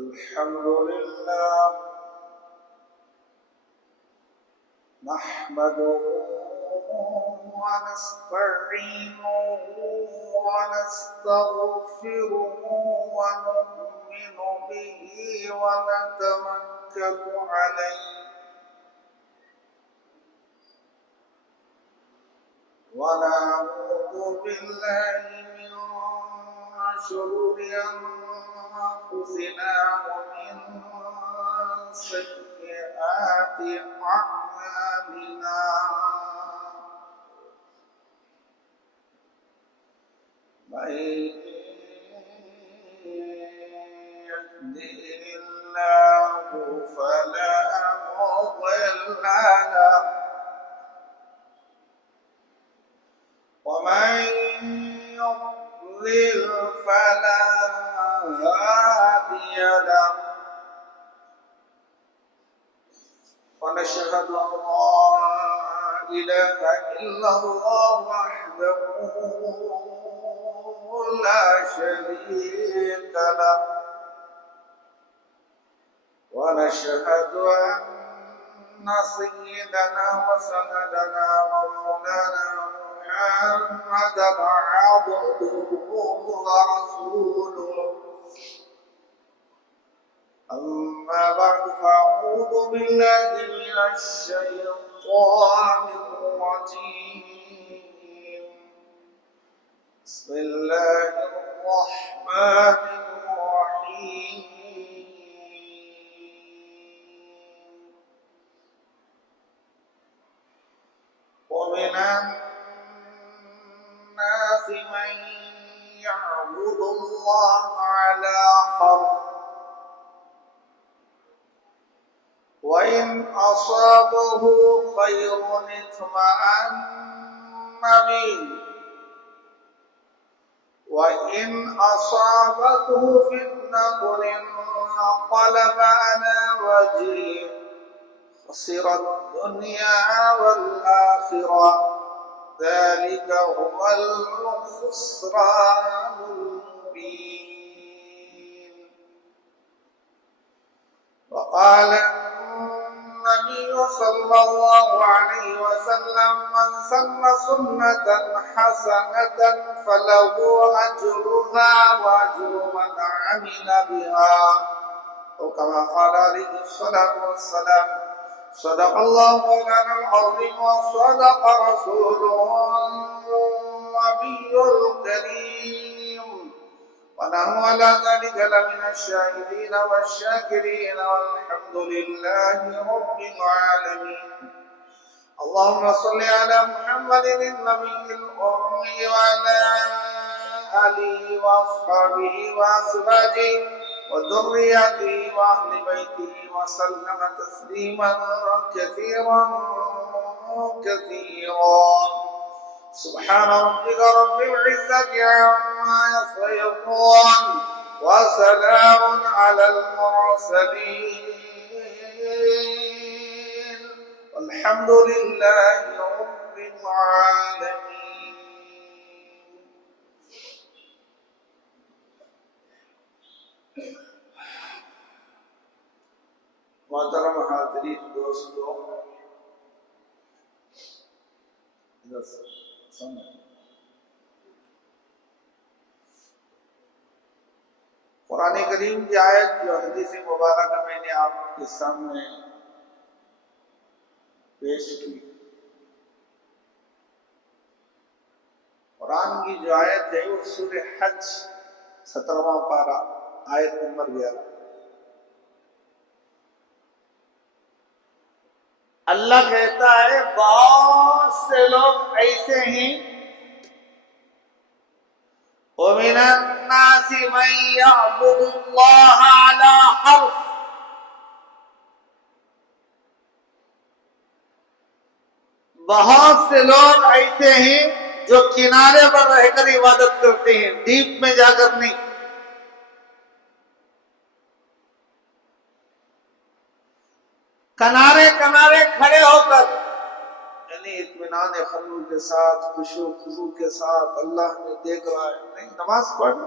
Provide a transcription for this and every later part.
الحمد لله نحمده ونستعينه ونستغفره ونؤمن به ونتوكل عليه ونعوذ بالله من شرور أنفسنا ومن سيئات أعمالنا من يهده الله فلا مضل له ومن يضلل فلا هادي له ونشهد أن لا إله إلا الله وحده لا شريك له ونشهد أن سيدنا وسندنا ومولانا محمدا عبده ورسوله أما بعد فأعوذ بالله من الشيطان الرجيم بسم الله الرحمن الرحيم ومن الناس من يعبد الله على حرف وإن أصابه خير اطمأن به وإن أصابته فتنة انقلب على وجهه خسر الدنيا والآخرة ذلك هو الخسران المبين وقال النبي صلى الله عليه وسلم من سن سنة حسنة فله أجرها وأجر من عمل بها أو كما قال عليه الصلاة والسلام صدق الله مولانا العظيم وصدق رسوله النبي الكريم ونحن على ذلك لمن الشاهدين والشاكرين والحمد لله رب العالمين اللهم صل على محمد النبي الأمي وعلى آله وأصحابه وأزواجه وذريته وأهل بيته وسلم تسليما كثيرا سبحان ربك رب العزة عما يصفون وسلام على المرسلين والحمد لله رب العالمين. محترم حاضرین دوستوں قرآن کریم کی آیت جو حدیث مبارکہ میں نے آپ کے سامنے پیش کی قرآن کی جو آیت ہے وہ سورہ حج 17واں پارہ آیت نمبر 11 اللہ کہتا ہے بہت سے لوگ ایسے ہیں وَمِنَ النَّاسِ مَن يَعْبُدُ اللَّهَ عَلَى حَرْفٍ بہت سے لوگ ایسے ہیں جو کنارے پر رہ کر عبادت کرتے ہیں ڈیپ میں جا کر نہیں کنارے کھڑے ہو کر یعنی اطمینان قلب کے ساتھ خشوع و خضوع کے ساتھ اللہ میں دیکھ رہا ہے نہیں نماز پڑھنا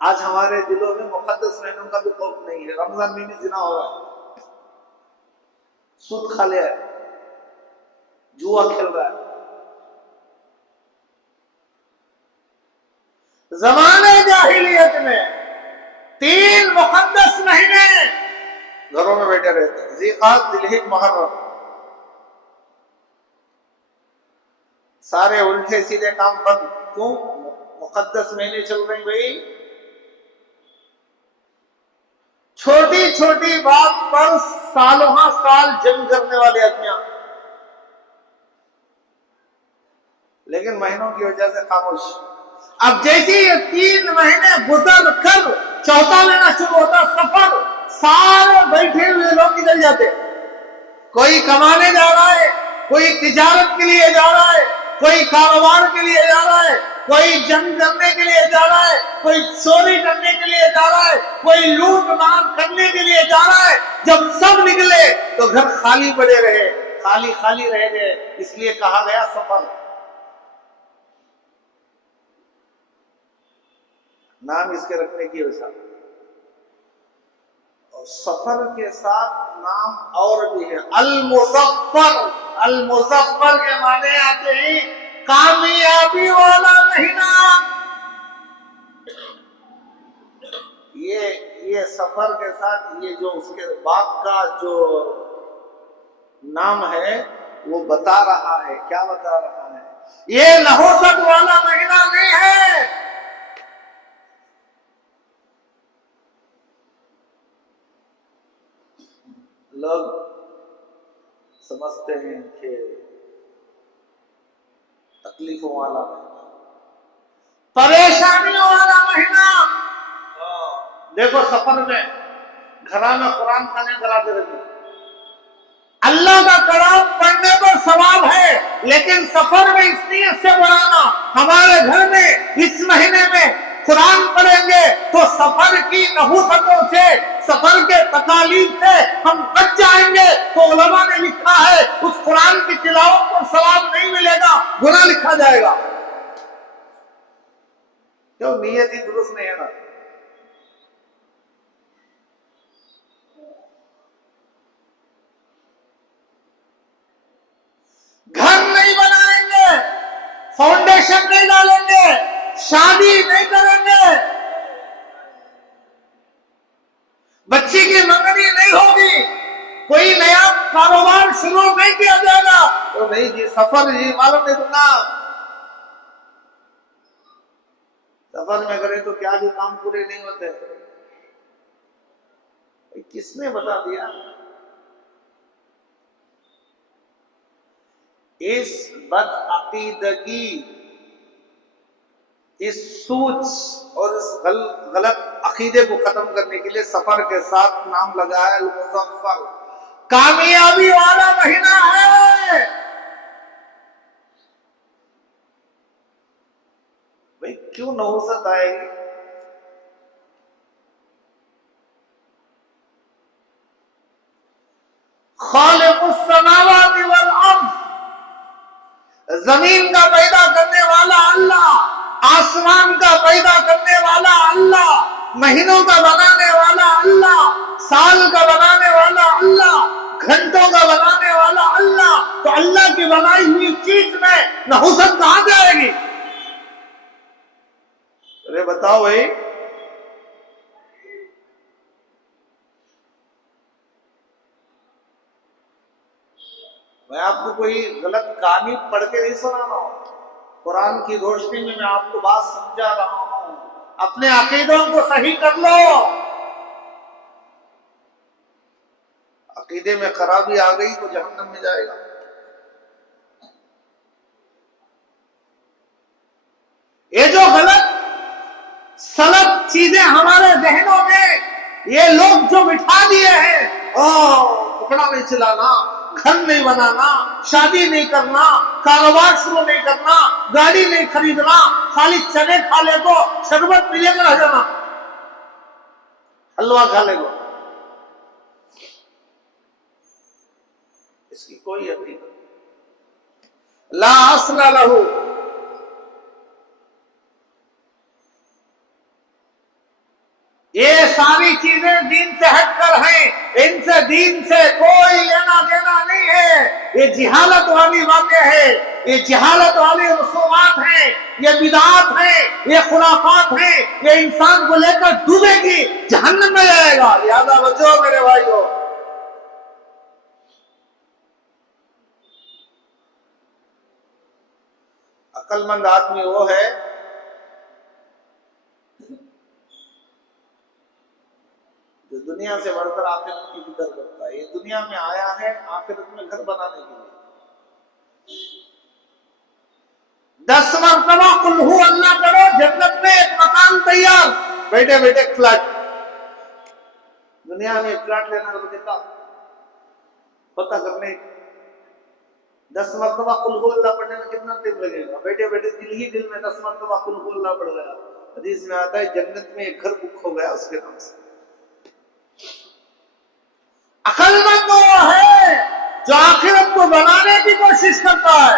آج ہمارے دلوں میں مقدس مہینوں کا بھی خوف نہیں ہے. رمضان میں بھی زنا ہو رہا ہے, سود کھا لیا ہے, جوا کھیل رہا ہے. زمانے جاہلیت میں 3 مقدس مہینے گھروں میں بیٹھے رہتے ہیں, ذی-قعدہ, ذی-الحجہ, محرم. سارے الٹے سیدھے کام بند. کیوں؟ مقدس مہینے چل رہے ہیں بھائی. چھوٹی چھوٹی بات پر سالوں سال جنگ کرنے والے آدمیاں, لیکن مہینوں کی وجہ سے خاموش. اب جیسے یہ 3 مہینے گزر کر چوتھا مہینہ شروع ہوتا سفر, سارے بیٹھے ہوئے لوگ نکل جاتے. کوئی کمانے جا رہا ہے, کوئی تجارت کے لیے جا رہا ہے, کوئی کاروبار کے لیے جا رہا ہے, کوئی جنگ کرنے کے لیے جا رہا ہے, کوئی چوری کرنے کے لیے جا رہا ہے, کوئی لوٹ مار کرنے کے لیے جا رہا ہے. جب سب نکلے تو گھر خالی پڑے رہے, خالی خالی رہ گئے. اس لیے کہا گیا سفر. نام اس کے رکھنے کی وجہ, اور سفر کے ساتھ نام اور بھی ہے, المظفر. المظفر کے معنی آتے ہیں کامیابی والا مہینہ. یہ سفر کے ساتھ یہ جو اس کے بعد کا جو نام ہے وہ بتا رہا ہے. کیا بتا رہا ہے؟ یہ نحوست والا مہینہ نہیں ہے. لوگ سمجھتے ہیں کہ تکلیفوں والا مہینہ, پریشانیوں والا مہینہ. دیکھو سفر میں گھرا میں قرآن کھانے کراتے رہتے. اللہ کا کلام پڑھنے پر ثواب ہے, لیکن سفر میں اس نیت سے بڑھانا ہمارے گھر میں اس مہینے میں قرآن پڑھیں گے تو سفر کی نحوستوں سے, سفر کے تکالیف سے ہم بچ جائیں گے. تو علماء نے لکھا ہے اس قرآن کی تلاوت پر ثواب نہیں ملے گا, گناہ لکھا جائے گا. کیوں؟ نیت ہی درست نہیں ہے نا. گھر نہیں بنائیں گے, فاؤنڈیشن نہیں ڈالیں گے, شادی نہیں کریں گے, بچی کی منگنی نہیں ہوگی, کوئی نیا کاروبار شروع نہیں کیا جائے گا, تو نہیں جی سفر جی معلوم نہیں تمنا. سفر میں کرے تو کیا بھی کام پورے نہیں ہوتے. کس نے بتا دیا؟ اس بد عقیدگی, اس سوچ اور اس غلط عقیدے کو ختم کرنے کے لیے سفر کے ساتھ نام لگا ہے المظفر. کامیابی والا مہینہ ہے. بھئی کیوں نحوست آئے گی؟ خالق السماوات والارض, زمین کا پیدا کرنے والا اللہ, آسمان کا پیدا کرنے والا اللہ, مہینوں کا بنانے والا اللہ, سال کا بنانے والا اللہ, گھنٹوں کا بنانے والا اللہ. تو اللہ کی بنائی ہوئی چیز میں نحوست کہاں جائے گی؟ ارے بتاؤ بھائی. میں آپ کو کوئی غلط کہانی پڑھ کے نہیں سنا رہا ہوں, قرآن کی روشنی میں آپ کو بات سمجھا رہا ہوں. اپنے عقیدوں کو صحیح کر لو. عقیدے میں خرابی آ گئی تو جہنم میں جائے گا. یہ جو غلط سلط چیزیں ہمارے ذہنوں میں یہ لوگ جو بٹھا دیے ہیں, کپڑا نہیں سلانا, گھر نہیں بنانا, شادی نہیں کرنا, کاروبار شروع نہیں کرنا, گاڑی نہیں خریدنا, خالی چنے کھا لے کو, شربت پی لے کر رہ جانا, حلوہ کھا لے کو, اس کی کوئی حقیقت لا اصل لہ. یہ ساری چیزیں دین سے ہٹ کر ہیں، ان سے دین سے کوئی لینا دینا نہیں ہے، یہ جہالت والی باتیں ہیں، یہ جہالت والی رسومات ہیں، یہ بدعات ہیں، یہ خرافات ہیں، یہ انسان کو لے کر ڈوبے گی، جہنم میں جائے گا۔ لہذا بچو میرے بھائیو، عقل مند آدمی وہ ہے جو دنیا سے بڑھ کر آخرت کی فکر کرتا ہے۔ یہ دنیا میں آیا ہے آخرت میں گھر بنانے کے لیے۔ 10 مرتبہ قل ہو اللہ کرو، جنت میں ایک مکان تیار، بیٹھے بیٹھے فلیٹ۔ دنیا میں فلیٹ لینا تو کتنا پتہ کرنے، 10 مرتبہ قل ہو اللہ پڑھنے میں کتنا ٹائم لگے گا؟ بیٹھے بیٹھے دل ہی دل میں 10 مرتبہ قل ہو اللہ پڑھ گیا۔ حدیث میں آتا ہے جنت میں ایک گھر بک ہو گیا اس کے نام سے۔ عقل مند وہ ہے جو آخرت کو بنانے کی کوشش کرتا ہے،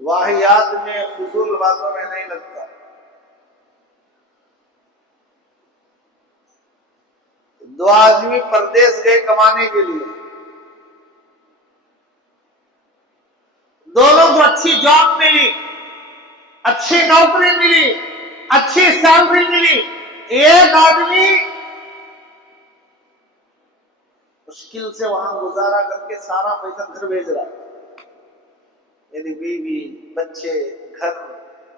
واہیات میں فضول باتوں میں نہیں لگتا۔ دو آدمی پردیس گئے کمانے کے لیے، دونوں کو اچھی جاب ملی، اچھی نوکری ملی، اچھی سیلری ملی۔ ایک آدمی مشکل سے وہاں گزارا کر کے سارا پیسہ گھر بھیج رہا، یعنی بیوی بچے گھر،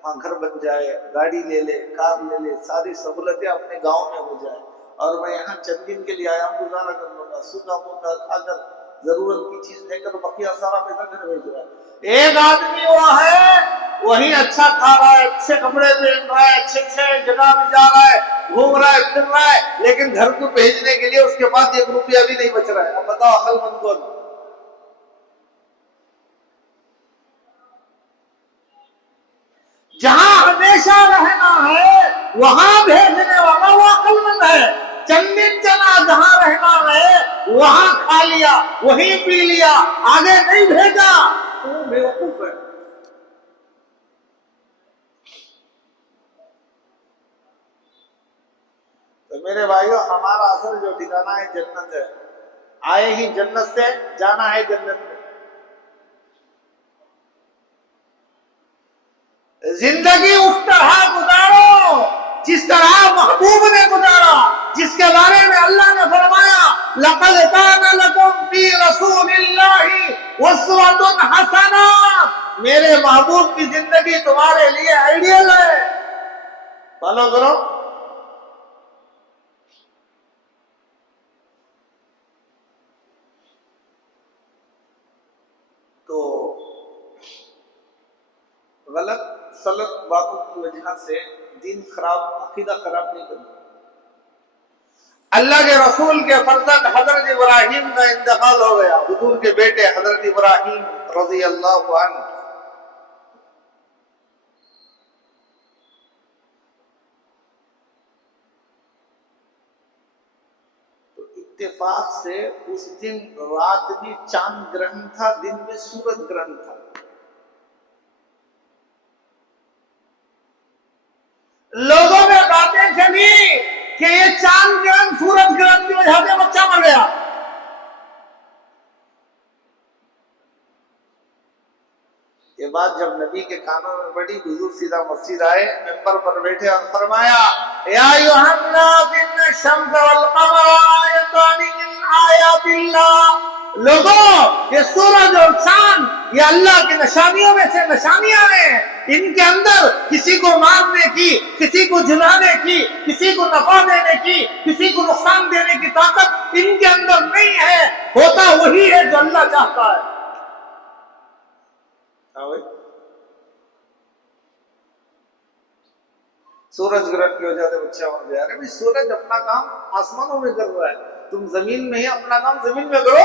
وہاں گھر بن جائے، گاڑی لے لے، کار لے لے، ساری سہولتیں اپنے گاؤں میں ہو جائے، اور میں یہاں چند دن کے لیے آیا ہوں، گزارا کر لوں گا، سوکھا موکا کھا کر ضرورت کی چیز لے کر بقیہ سارا پیسہ گھر بھیج رہا ہے۔ ایک آدمی وہ ہے وہی اچھا کھا رہا ہے، اچھے کپڑے پہن رہا ہے، اچھے جگہ میں جا رہا ہے، گھوم رہا ہے، پھر رہا ہے، لیکن گھر کو بھیجنے کے لیے اس کے پاس 1 روپیہ بھی نہیں بچ رہا ہے۔ اب بتاؤ عقل مند کون؟ جہاں ہمیشہ رہنا ہے وہاں بھیجنے والا وہ عقل مند ہے۔ چند دن چلا جہاں رہنا ہے وہاں کھا لیا، وہیں پی لیا، آگے نہیں بھیجا تو وہ بیوقوف ہے۔ تو میرے بھائیو، ہمارا اصل جو ٹھکانا ہے جنت ہے، آئے ہی جنت سے، جانا ہے جنت میں۔ زندگی اس طرح گزارو جس طرح محبوب نے گزارا، جس کے بارے میں اللہ نے فرمایا لَقَدْ كَانَ لَكُمْ فِي رَسُولِ اللَّهِ أُسْوَةٌ حَسَنَةٌ، میرے محبوب کی زندگی تمہارے لیے آئیڈیل ہے، فالو کرو۔ تو غلط سلط باتوں کی وجہ سے دین خراب، عقیدہ خراب نہیں کرنا۔ اللہ کے رسول کے فرزند حضرت ابراہیم کا انتقال ہو گیا، حضور کے بیٹے حضرت ابراہیم رضی اللہ عنہ۔ تو اتفاق سے اس دن رات میں چاند گرہن تھا، دن میں سورج گرہن تھا۔ لوگوں میں باتیں چلی کہ یہ چاند گرہن سورج گرہن کی وجہ سے بچہ مر گیا۔ یہ بات جب نبی کے کانوں میں پڑی، حضور سیدھا مسجد آئے، ممبر پر بیٹھے اور فرمایا یا ایھا الناس ان الشمس والقمر آیتان من آیات اللہ، لوگوں یہ سورج اور چاند یہ اللہ کی نشانیوں میں سے نشانیاں ہیں، ان کے اندر کسی کو مارنے کی، کسی کو جلانے کی، کسی کو نفع دینے کی، کسی کو نقصان دینے کی طاقت ان کے اندر نہیں ہے، ہوتا وہی ہے جو اللہ چاہتا ہے۔ سورج گرہن کی وجہ سے بچہ مر گیا۔ ارے سورج اپنا کام آسمانوں میں کر رہا ہے، تم زمین میں ہی اپنا کام زمین میں کرو۔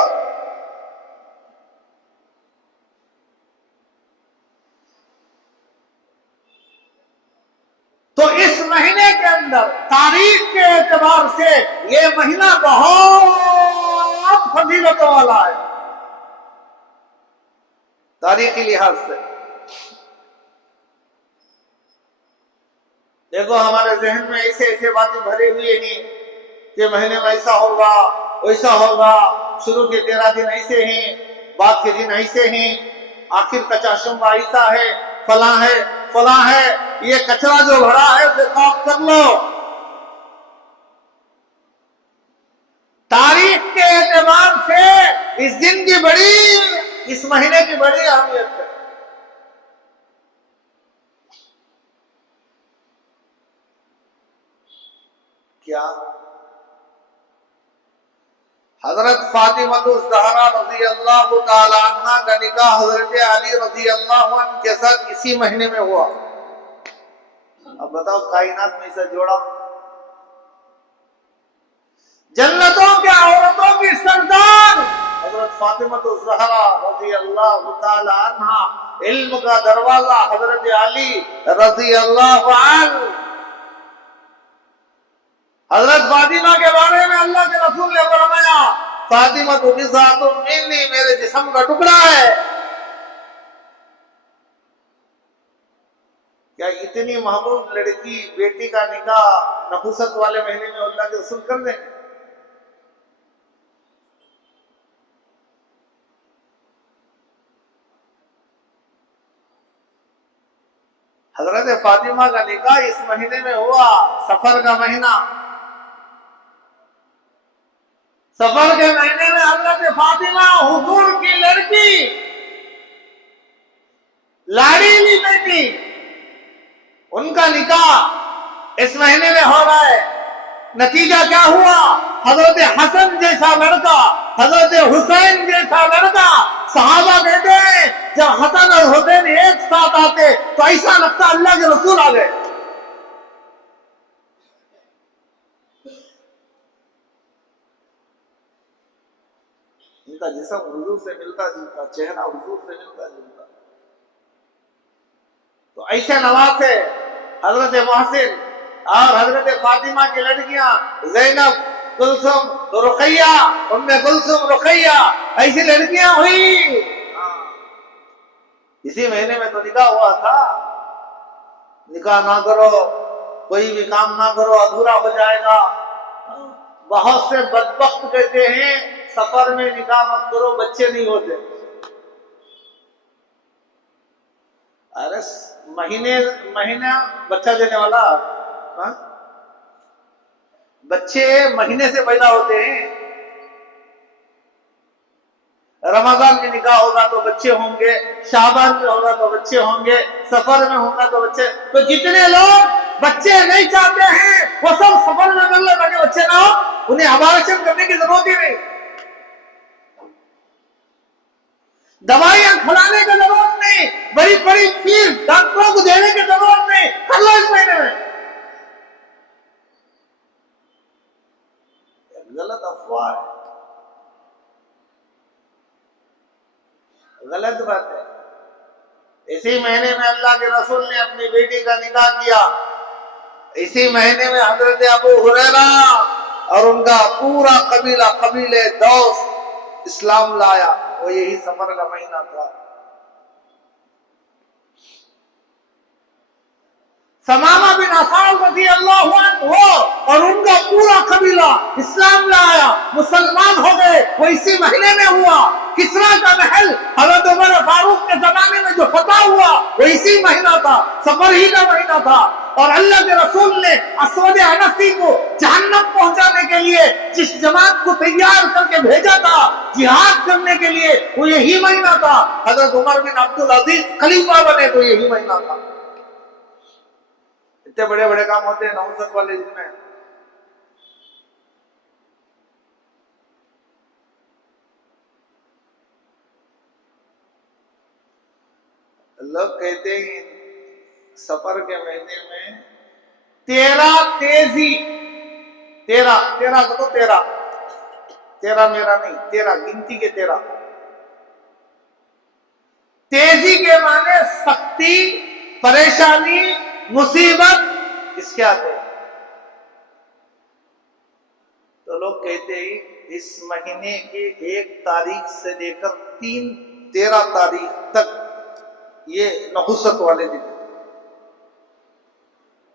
تو اس مہینے کے اندر تاریخ کے اعتبار سے یہ مہینہ بہت فضیلتوں والا ہے، تاریخی لحاظ سے۔ دیکھو ہمارے ذہن میں ایسے ایسے باتیں بھری ہوئی ہیں کہ مہینے میں ایسا ہوگا ویسا ہوگا، شروع کے 13 دن ایسے ہیں، بعد کے دن ایسے ہیں، آخر کا چاشمہ ایسا ہے، فلاں ہے فلاں ہے۔ یہ کچرا جو بھرا ہے اسے صاف کر لو۔ تاریخ کے اعتبار سے اس دن کی بڑی، اس مہینے کی بڑی اہمیت ہے۔ کیا حضرت فاطمہ الزہرا رضی اللہ تعالی عنہ کا نکاح حضرت علی رضی اللہ عنہ کے ساتھ اسی مہینے میں ہوا۔ اب بتاؤ کائنات میں اسے جوڑا، جنتوں کے عورتوں کی سردار حضرت فاطمہ الزہرا رضی اللہ تعالی عنہ، علم کا دروازہ حضرت علی رضی اللہ عنہ۔ حضرت فاطمہ کے بارے میں اللہ کے رسول نے فرمایا فاطمہ تو بضعۃ منی، میرے جسم کا ٹکڑا ہے۔ کیا اتنی محبوب لڑکی بیٹی کا نکاح نحوست والے مہینے میں اللہ کے رسول کر دیں؟ حضرت فاطمہ کا نکاح اس مہینے میں ہوا، سفر کا مہینہ۔ سفر کے مہینے میں حضرت فاطمہ حضور کی لڑکی، لاڈلی بیٹی، ان کا نکاح اس مہینے میں ہو رہا ہے۔ نتیجہ کیا ہوا؟ حضرت حسن جیسا لڑکا، حضرت حسین جیسا لڑکا۔ صحابہ کہتے ہیں جب حسن اور حسین ایک ساتھ آتے تو ایسا لگتا اللہ کے رسول آ گئے۔ ان کا جسم حضور سے ملتا جلتا، چہرہ حضور سے ملتا جلتا۔ تو ایسے نواسے حضرت محسن اور حضرت فاطمہ کی لڑکیاں زینب، کلثوم، رقیہ، ام کلثوم، رقیہ، ایسی لڑکیاں ہوئی۔ اسی مہینے میں تو نکاح ہوا تھا۔ نکاح نہ کرو، کوئی بھی کام نہ کرو، ادھورا ہو جائے گا۔ بہت سے بدبخت کہتے ہیں سفر میں نکاح مت کرو، بچے نہیں ہوتے۔ ارے مہینہ بچہ دینے والا، بچے مہینے سے پیدا ہوتے ہیں۔ رمضان میں نکاح ہوگا تو بچے ہوں گے، شعبان میں ہوگا تو بچے ہوں گے، سفر میں ہوگا تو بچے۔ تو جتنے لوگ بچے نہیں چاہتے ہیں وہ سب سفر میں کر لیں تاکہ بچے نہ ہو، انہیں ابارشن کرنے کی ضرورت ہی نہیں، دوائیاں کھلانے کی ضرورت نہیں، بڑی بڑی فیس ڈاکٹروں کو دینے کی ضرورت نہیں، کر لو اس مہینے میں۔ غلط افواہ ہے، غلط بات ہے۔ اسی مہینے میں اللہ کے رسول نے اپنی بیٹی کا نکاح کیا۔ اسی مہینے میں حضرت ابو ہریرہ اور ان کا پورا قبیلہ، قبیلے دوس، اسلام لایا۔ وہ یہی سفر کا مہینہ تھا۔ ثمامہ بن اسال رضی اللہ عنہ وہ اور ان کا پورا قبیلہ اسلام لایا، مسلمان ہو گئے۔ وہ اسی مہینے میں ہوا۔ کسریٰ کا محل حضرت عمر فاروق کے زمانے میں جو فتح ہوا وہ اسی مہینہ تھا، سفر ہی کا مہینہ تھا۔ اور اللہ کے رسول نے اسود عنسی کو جہنم پہنچانے کے لیے جس جماعت کو تیار کر کے بھیجا تھا جہاد کرنے کے لیے، وہ یہی مہینہ تھا۔ حضرت عمر بن عبدالعزیز خلیفہ بنے تو یہی مہینہ تھا۔ اتنے بڑے بڑے کام ہوتے ہیں نوزت والے دن میں۔ لوگ کہتے ہیں سفر کے مہینے میں 13 تیزی، 13 کو تو 13 میرا نہیں، 13 گنتی کے 13۔ تیزی کے معنی سختی، پریشانی، مصیبت، اس کے آتے ہیں۔ تو لوگ کہتے ہیں اس مہینے کی 1 تاریخ سے لے کر 13 تاریخ تک یہ نحوست والے دن۔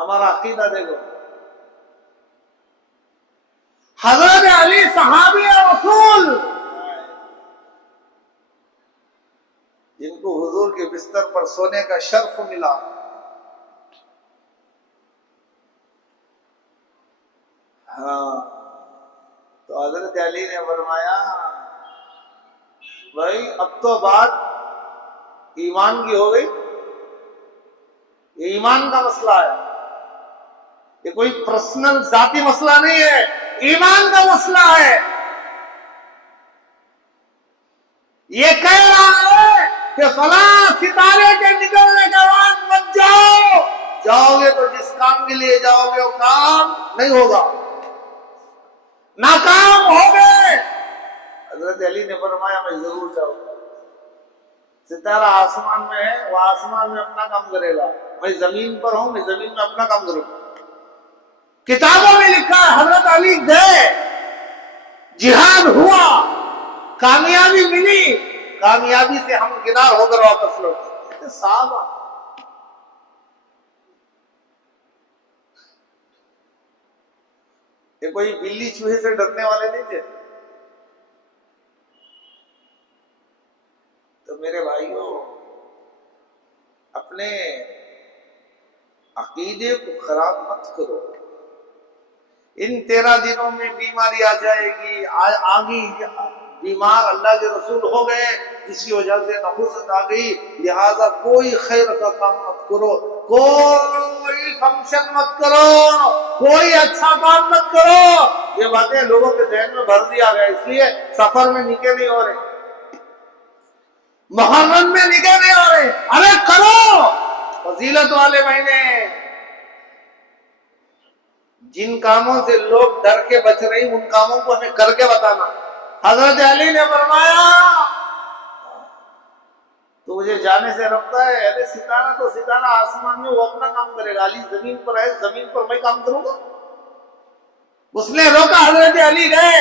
ہمارا عقیدہ دیکھو. حضرت علی صحابی رسول جن کو حضور کے بستر پر سونے کا شرف ملا. ہاں تو حضرت علی نے فرمایا بھائی اب تو بات ایمان کی ہو گئی. یہ ایمان کا مسئلہ ہے, یہ کوئی پرسنل ذاتی مسئلہ نہیں ہے, ایمان کا مسئلہ ہے. یہ کہہ رہا ہے کہ فلاں ستارے کے نکلنے کے بعد مت جاؤ, جاؤ گے تو جس کام کے لیے جاؤ گے وہ کام نہیں ہوگا, ناکام ہو گئے. حضرت علی نے فرمایا میں ضرور جاؤں گا. ستارہ آسمان میں ہے, وہ آسمان میں اپنا کام کرے گا, میں زمین پر ہوں, میں زمین میں اپنا کام کروں گا. کتابوں میں لکھا ہے حضرت علی گئے, جہاد ہوا, کامیابی ملی, کامیابی سے ہم کنار ہو کر واپس لوٹے. صحابہ یہ کوئی بلی چوہے سے ڈرنے والے نہیں تھے. تو میرے بھائیوں اپنے عقیدے کو خراب مت کرو. ان 13 دنوں میں بیماری آ جائے گی, آگی بیمار اللہ کے رسول ہو گئے جس کی وجہ سے نحوست آ گئی, لہذا کوئی خیر کا کام مت کرو, کوئی فنکشن مت کرو, کوئی اچھا کام مت کرو. یہ باتیں لوگوں کے ذہن میں بھر دیا گیا, اس لیے سفر میں نکاح نہیں ہو رہے, محرم میں نکاح نہیں ہو رہے. ارے کرو, فضیلت والے مہینے. جن کاموں سے لوگ ڈر کے بچ رہے ہیں ان کاموں کو ہمیں کر کے بتانا. حضرت علی نے فرمایا تو مجھے جانے سے روکتا ہے؟ ارے ستارہ تو ستارہ آسمان میں, وہ اپنا کام کرے گا, علی زمین پر ہے, زمین پر میں کام کروں گا. اس نے روکا, حضرت علی گئے,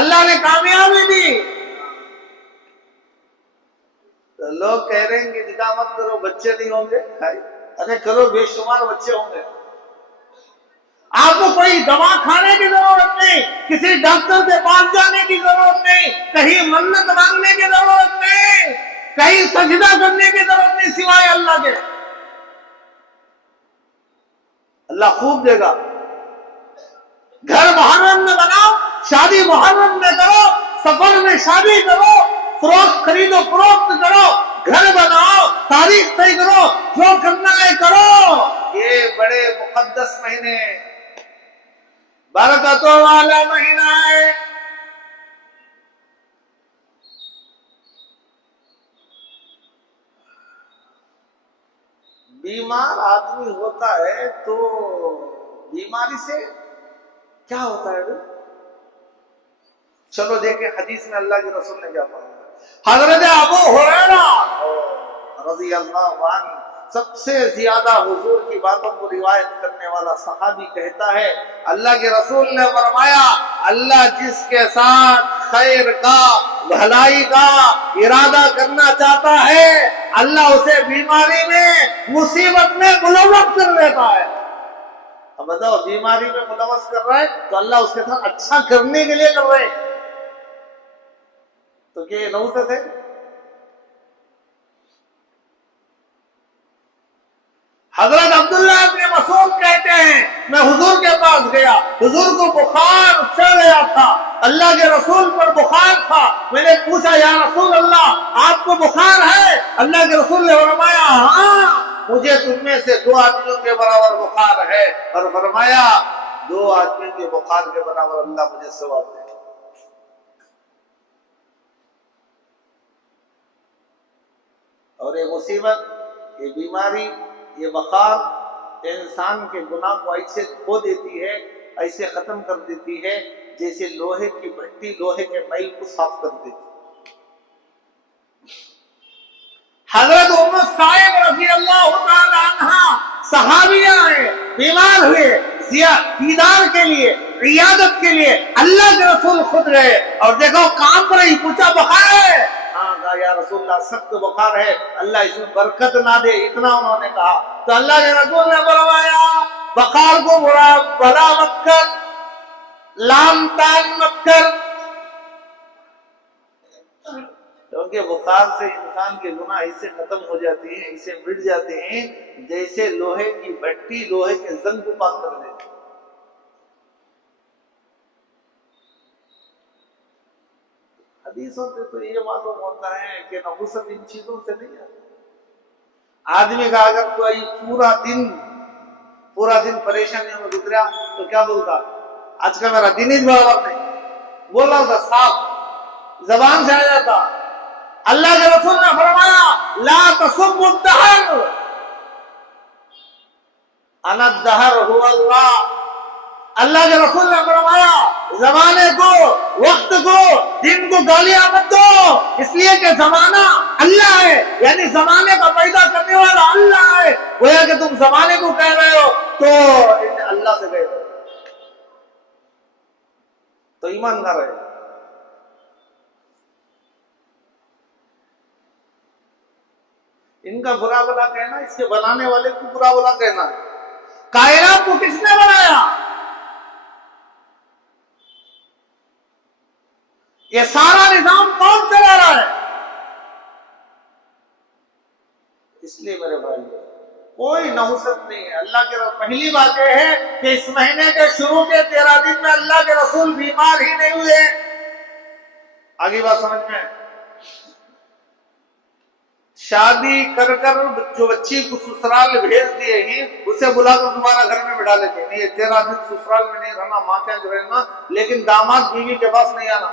اللہ نے کامیابی دی. تو لوگ کہہ رہے ہیں کہ نکاح مت کرو, بچے نہیں ہوں گے. ارے کرو, بے شمار بچے ہوں گے. آپ کو کوئی دوا کھانے کی ضرورت نہیں, کسی ڈاکٹر کے پاس جانے کی ضرورت نہیں, کہیں منت مانگنے کی ضرورت نہیں, کہیں سجدہ کرنے کی ضرورت نہیں سوائے اللہ کے. اللہ خوب دے گا. گھر محرم میں بناؤ, شادی محرم میں کرو, سفر میں شادی کرو, فروخت خریدو فروخت کرو, گھر بناؤ, تاریخ طے کرو, جو کرنا ہے کرو. یہ بڑے مقدس مہینے, برکتوں والا مہینہ ہے. بیمار آدمی ہوتا ہے تو بیماری سے کیا ہوتا ہے؟ چلو دیکھیں حدیث میں اللہ کے رسول نے کیا فرمایا. حضرت ابو ہریرہ رضی اللہ عنہ سب سے زیادہ حضور کی باتوں کو روایت کرنے والا صحابی کہتا ہے اللہ کے رسول نے فرمایا اللہ جس کے ساتھ خیر کا بھلائی کا ارادہ کرنا چاہتا ہے اللہ اسے بیماری میں مصیبت میں ملوث کر دیتا ہے. اب بتاؤ, بیماری میں ملوث کر رہا ہے تو اللہ اس کے ساتھ اچھا کرنے کے لیے کر رہے ہیں. تو کیا یہ نوست ہے؟ حضرت عبداللہ ابن مسعود کہتے ہیں میں حضور کے پاس گیا, حضور کو بخار چڑھ گیا تھا, اللہ کے رسول پر بخار تھا. میں نے پوچھا یا رسول اللہ آپ کو بخار ہے؟ اللہ کے رسول نے فرمایا ہاں مجھے تم میں سے 2 آدمیوں کے برابر بخار ہے, اور فرمایا 2 آدمیوں کے بخار کے برابر اللہ مجھے ثواب دے. اور یہ مصیبت, یہ بیماری, یہ بخار انسان کے گناہ کو ایسے دھو دیتی ہے, ایسے ختم کر دیتی ہے جیسے لوہے کی بھٹی لوہے کے میل کو صاف کر دیتی ہے. حضرت ام سائب رضی اللہ تعالی عنہا صحابیہ ہیں, بیمار ہوئے, دیدار کے لیے, عیادت کے لیے اللہ کے رسول خود گئے, اور دیکھو کام پر ہی پوچھا بخار ہے؟ ہاں یا رسول اللہ سخت بخار ہے، اللہ اس میں برکت نہ دے، اتنا انہوں نے کہا۔ تو اللہ کے رسول نے فرمایا بخار کو بڑا مت کر، لام تان مت کر، کیونکہ بخار سے انسان کے گناہ اسے ختم ہو جاتے ہیں، اسے مٹ جاتے ہیں جیسے لوہے کی بھٹی لوہے کے زنگ کو پاک کر دیتی۔ حدیثوں سے تو یہ معلوم ہوتا ہے کہ نحوست ان چیزوں سے نہیں آتی۔ آدمی کا اگر کوئی پورا دن پریشانیوں میں گزرا تو کیا بولتا؟ آج کا میرا دن ہی برابر نہیں، بولا تھا صاف زبان سے آ جاتا۔ اللہ کے رسول نے فرمایا لا تسبوا الدہر، انا الدہر هو اللہ۔ اللہ کے رسول نے فرمایا زمانے کو، وقت کو، دن کو گالیاں مت دو، اس لیے کہ زمانہ اللہ ہے، یعنی زمانے کا پیدا کرنے والا اللہ ہے۔ گویا کہ تم زمانے کو کہہ رہے ہو تو اللہ سے کہہ رہے ہو، تو ایمان کر رہے ہو۔ ان کا برا بلا کہنا اس کے بنانے والے کو برا بلا کہنا۔ کائنات کو کس نے بنایا؟ یہ سارا نظام کون چلا رہا ہے؟ اس لیے میرے بھائی کوئی نحوست نہیں ہے۔ اللہ کے پہلی بات یہ ہے کہ اس مہینے کے شروع کے 13 دن میں اللہ کے رسول بیمار ہی نہیں ہوئے۔ آگے بات سمجھ میں؟ شادی کر جو بچی کو سسرال بھیج دیے ہیں اسے بلا کر دوبارہ گھر میں بٹھا لیتے ہیں، یہ 13 دن سسرال میں نہیں رہنا، ماں کے یہاں رہنا، لیکن داماد بیوی کے پاس نہیں آنا۔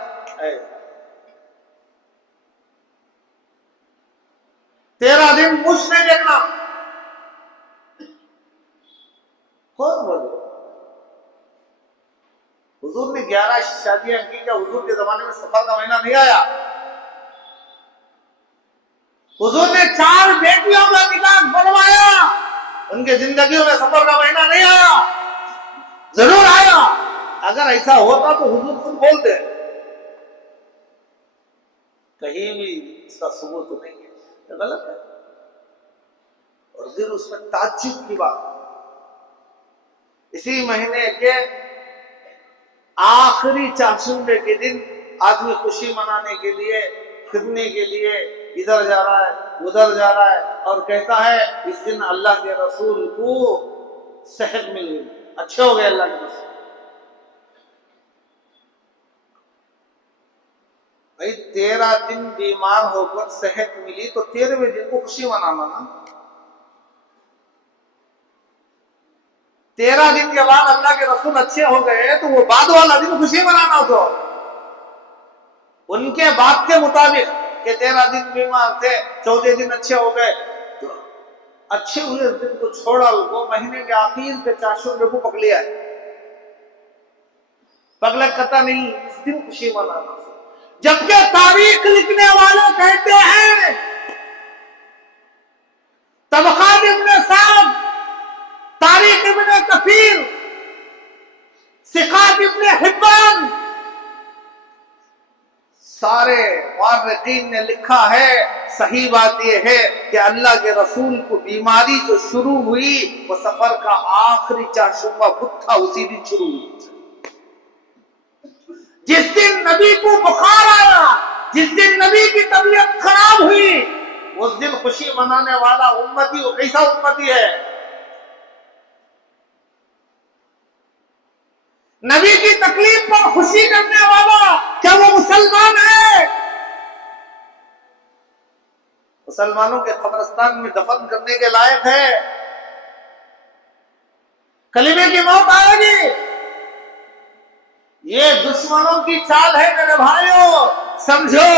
13 دن مجھ نہیں دیکھنا۔ کون بولے؟ حضور نے 11 شادیاں کی، کیا حضور کے زمانے میں سفر کا مہینہ نہیں آیا؟ حضور نے 4 بیٹیوں کا نکاح فرمایا، ان کے زندگیوں میں سفر کا مہینہ نہیں آیا؟ ضرور آیا۔ اگر ایسا ہوتا تو حضور خود بولتے، کہیں بھی اس کا ثبوت نہیں ہے، یہ غلط ہے۔ اور پھر اس میں تعجب کی بات، اسی مہینے کے آخری چاشمبے کے دن آدمی خوشی منانے کے لیے، پھرنے کے لیے ادھر جا رہا ہے ادھر جا رہا ہے اور کہتا ہے اس دن اللہ کے رسول کو صحت مل گئی، اچھے ہو گئے اللہ کے رسول۔ بھائی 13 دن بیمار ہو کر صحت ملی تو 13ویں دن کو خوشی منانا نا۔ 13 دن کے بعد اللہ کے رسول اچھے ہو گئے تو وہ بعد والا دن خوشی منانا تو ان کے بات کے مطابق کہ 13 دن بیمار تھے، 14 دن اچھے ہو گئے، تو اچھے ہوئے اس دن کو چھوڑا، وہ مہینے کے آخر کے چاشمبے کو پکڑ آئے، پگلا کتا نہیں، اس دن خوشی منانا۔ جبکہ تاریخ لکھنے والوں کہتے ہیں، طبقات ابن سعد، تاریخ ابن کثیر، ثقات ابن حبان، سارے مورخین نے لکھا ہے، صحیح بات یہ ہے کہ اللہ کے رسول کو بیماری جو شروع ہوئی وہ سفر کا آخری چاشمبہ بدھ تھا، اسی دن شروع ہوئی۔ جس دن نبی کو بخار آیا، جس دن نبی کی طبیعت خراب ہوئی، اس دن خوشی منانے والا امتی وہ کیسا امتی ہے؟ نبی کی تکلیف پر خوشی کرنے والا کیا وہ مسلمان ہے؟ مسلمانوں کے قبرستان میں دفن کرنے کے لائق ہے؟ کلمے کی موت آئے گی۔ یہ دشمنوں کی چال ہے میرے بھائیوں، سمجھو۔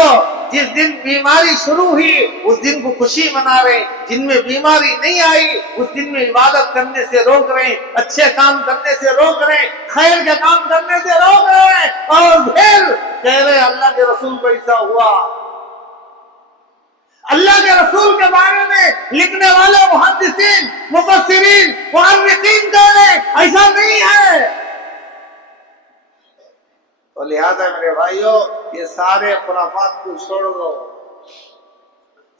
جس دن بیماری شروع ہوئی اس دن کو خوشی منا رہے، جن میں بیماری نہیں آئی اس دن میں عبادت کرنے سے روک رہے، اچھے کام کرنے سے روک رہے، خیر کے کام کرنے سے روک رہے، اور پھر کہہ رہے اللہ کے رسول کو ایسا ہوا۔ اللہ کے رسول کے بارے میں لکھنے والے محدثین، مفسرین، مؤرخین کہہ رہے ایسا نہیں ہے۔ تو لہذا میرے بھائیوں یہ سارے خرافات کو چھوڑ دو،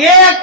1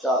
4।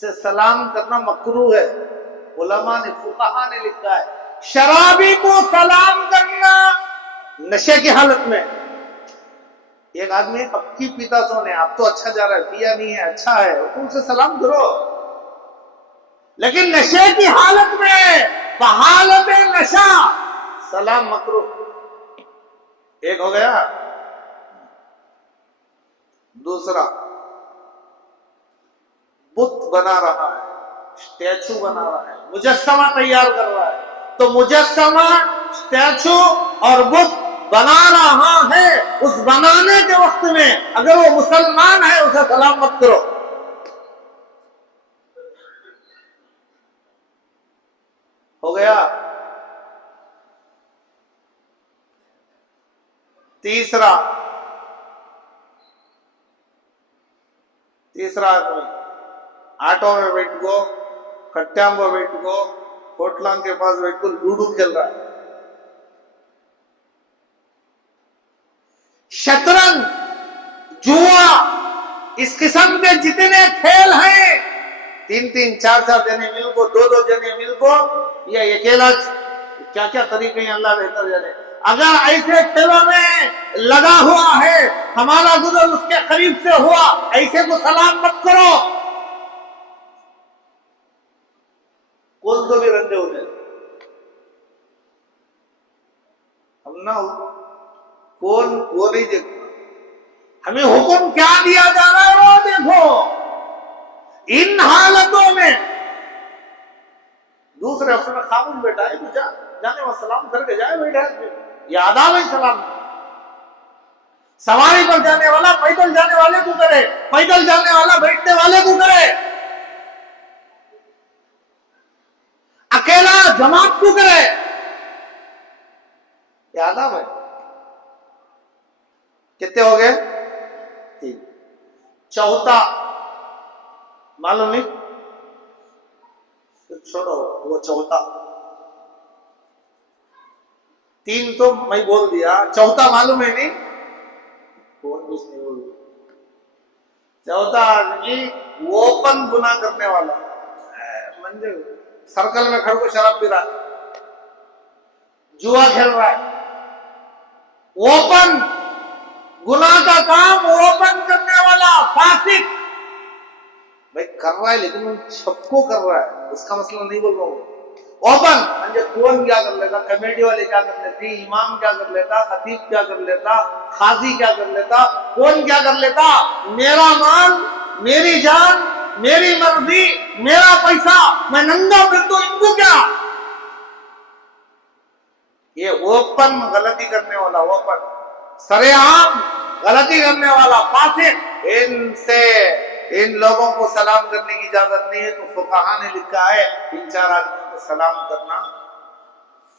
سے سلام کرنا مکروہ ہے. علماء نے فقہا نے لکھا ہے شرابی کو سلام کرنا نشے کی حالت میں. ایک آدمی اب کی پیتا سونے اب تو اچھا جا رہا ہے, پیا نہیں ہے اچھا ہے, تم سے سلام کرو. لیکن نشے کی حالت میں بحالت نشہ سلام مکروہ. ایک ہو گیا. دوسرا, بت بنا رہا ہے, اسٹیچو بنا رہا ہے, مجسمہ تیار کر رہا ہے. تو مجسمہ, اسٹیچو اور بت بنا رہا ہے, اس بنانے کے وقت میں اگر وہ مسلمان ہے اسے سلام مت کرو. ہو گیا. تیسرا آدمی آٹو میں بیٹھ کو, کٹیا میں بیٹھ کو, ہوٹلوں کے پاس بیٹھ کو لوڈو کھیل رہا ہے. شطرنج, جوا, اس قسم کے جتنے کھیل ہیں, 3 4 جنے مل کو, 2 جنے مل کو, یا اکیلا, کیا کیا طریقے ہیں اللہ بہتر جانے. اگر ایسے کھیلوں میں لگا ہوا ہے, ہمارا گزر اس کے قریب سے ہوا, ایسے کو سلام مت کرو. کون تو بھی رنجے ہو جائے, ہم نہ ہو کون وہ نہیں دیکھتا. ہمیں حکم کیا دیا جا رہا ہے وہ دیکھو. ان حالتوں میں دوسرے افسر میں خاموش بیٹھا ہے, تو جانے وہ سلام کر کے جائے, بیٹھا ہے, یہ آداب ہے سلام. سواری پر جانے والا پیدل جانے والے کو کرے, پیدل جانے والا بیٹھنے والے کو کرے, اکیلا جماعت کو کرے, یہ آداب ہے. کتنے ہو گئے؟ 3. چوتھا معلوم نہیں, چھوڑو وہ چوتھا. 3 تو میں بول دیا, چوتھا معلوم ہے نہیں, کون کچھ نہیں بول. چوتھا آدمی اوپن گناہ کرنے والا, سرکل میں کھڑ کو شراب پی رہا ہے, جوا کھیل رہا ہے, اوپن گناہ کا کام اوپن کرنے والا فاسق. بھائی کر رہا ہے لیکن ان سب کو کر رہا ہے, اس کا مسئلہ نہیں بول رہا ہوں. اوپن کون کیا کر لیتا, کمیٹی والے کیا کر لیتے, امام کیا کر لیتا, خطیب کیا کر لیتا, قاضی کیا کر لیتا, کون کیا کر لیتا. میرا مال, میری جان, میری مرضی, میرا پیسہ, میں ننگا پھر تو ان کو کیا. یہ اوپن غلطی کرنے والا, اوپن سرے عام غلطی کرنے والا فاسق, ان لوگوں کو سلام کرنے کی اجازت نہیں ہے. تو فقہا نے لکھا ہے 3 4 آدمیوں کو سلام کرنا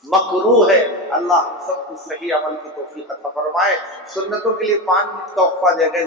مکروہ ہے. اللہ سب کو صحیح عمل کی توفیق عطا فرمائے. سنتوں کے لیے 5 منٹ کا وقفہ دے گئے.